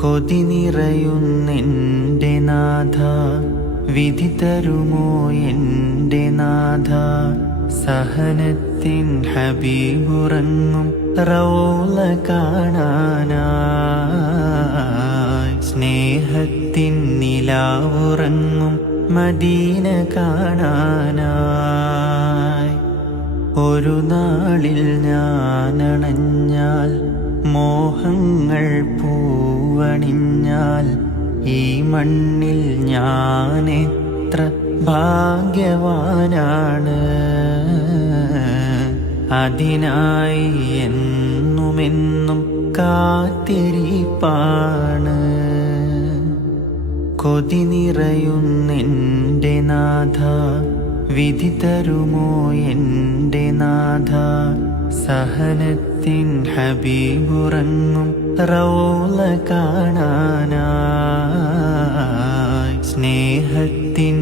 കൊതി നിറയുന്നെൻ്റെ നാഥ, വിധി തരുമോ എൻ്റെ നാഥ. സഹനത്തിൻ ഹബീബുറങ്ങും റൗള കാണാനായി, സ്നേഹത്തിൻ നിലാവുറങ്ങും മദീന കാണാനായി. ഒരു നാളിൽ ഞാനണഞ്ഞാൽ, മോഹങ്ങൾ പൂവണിഞ്ഞാൽ, ഈ മണ്ണിൽ ഞാനെത്ര ഭാഗ്യവാനാണ്. അതിനായി എന്നുമെന്നും കാത്തിരിപ്പാണ്. കൊതി നിറയുന്നെൻ്റെ നാഥ, വിധി തരുമോ എൻ്റെ നാഥ. സഹനത്തിൻ ഹബീബുറങ്ങും റൗള കാണാനായി, സ്നേഹത്തിൻ